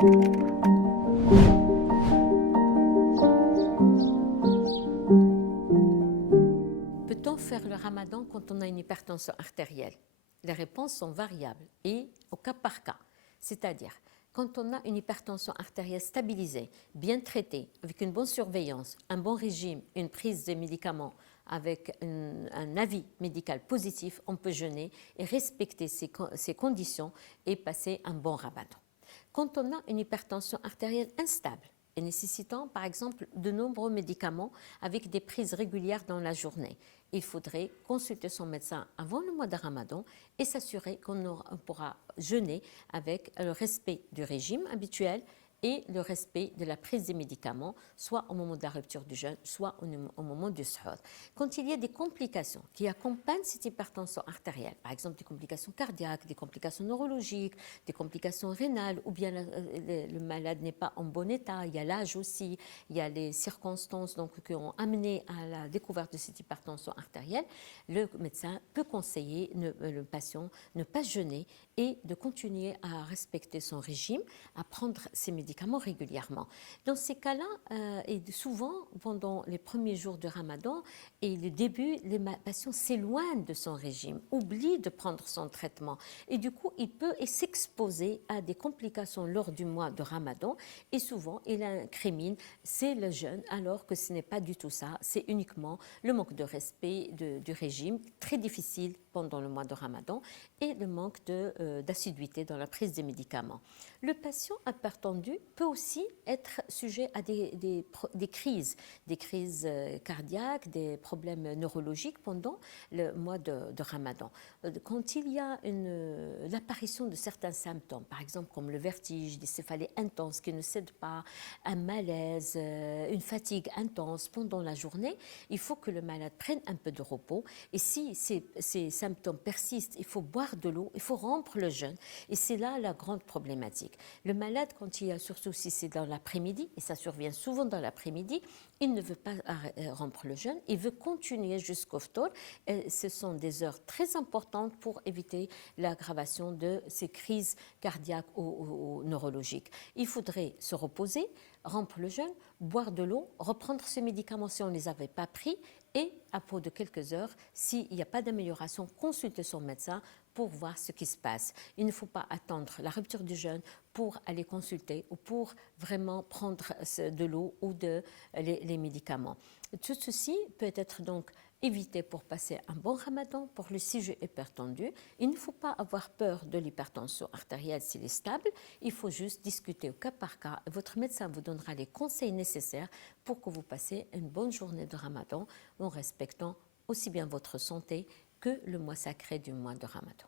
Peut-on faire le ramadan quand on a une hypertension artérielle? Les réponses sont variables et au cas par cas. C'est-à-dire, quand on a une hypertension artérielle stabilisée, bien traitée, avec une bonne surveillance, un bon régime, une prise de médicaments, avec un avis médical positif, on peut jeûner et respecter ces conditions et passer un bon ramadan. Quand on a une hypertension artérielle instable et nécessitant par exemple de nombreux médicaments avec des prises régulières dans la journée, il faudrait consulter son médecin avant le mois de Ramadan et s'assurer qu'on pourra jeûner avec le respect du régime habituel et le respect de la prise des médicaments, soit au moment de la rupture du jeûne, soit au moment du suhoor. Quand il y a des complications qui accompagnent cette hypertension artérielle, par exemple des complications cardiaques, des complications neurologiques, des complications rénales, ou bien le malade n'est pas en bon état, il y a l'âge aussi, il y a les circonstances donc, qui ont amené à la découverte de cette hypertension artérielle, le médecin peut conseiller le patient ne pas jeûner et de continuer à respecter son régime, à prendre ses médicaments régulièrement. Dans ces cas-là, et souvent pendant les premiers jours de Ramadan et le début, les patients s'éloignent de son régime, oublient de prendre son traitement et du coup il peut s'exposer à des complications lors du mois de Ramadan et souvent il incrimine c'est le jeûne alors que ce n'est pas du tout ça, c'est uniquement le manque de respect du régime, très difficile pendant le mois de Ramadan et le manque d'assiduité dans la prise des médicaments. Le patient hypertendu peut aussi être sujet à des crises cardiaques, des problèmes neurologiques pendant le mois de Ramadan. Quand il y a l'apparition de certains symptômes, par exemple comme le vertige, des céphalées intenses qui ne cèdent pas, un malaise, une fatigue intense pendant la journée, il faut que le malade prenne un peu de repos. Et si ces symptômes persistent, il faut boire de l'eau, il faut rompre le jeûne. Et c'est là la grande problématique. Le malade, quand il y a, surtout si c'est dans l'après-midi, et ça survient souvent dans l'après-midi, il ne veut pas rompre le jeûne, il veut continuer jusqu'au ftour. Ce sont des heures très importantes pour éviter l'aggravation de ces crises cardiaques ou neurologiques. Il faudrait se reposer, rompre le jeûne, boire de l'eau, reprendre ces médicaments si on ne les avait pas pris et à bout de quelques heures, s'il n'y a pas d'amélioration, consulter son médecin pour voir ce qui se passe. Il ne faut pas attendre la rupture du jeûne pour aller consulter ou pour vraiment prendre de l'eau ou les médicaments. Tout ceci peut être donc évité pour passer un bon ramadan pour le sujet hypertendu. Il ne faut pas avoir peur de l'hypertension artérielle s'il est stable. Il faut juste discuter au cas par cas. Votre médecin vous donnera les conseils nécessaires pour que vous passiez une bonne journée de ramadan en respectant aussi bien votre santé que le mois sacré du mois de Ramadan.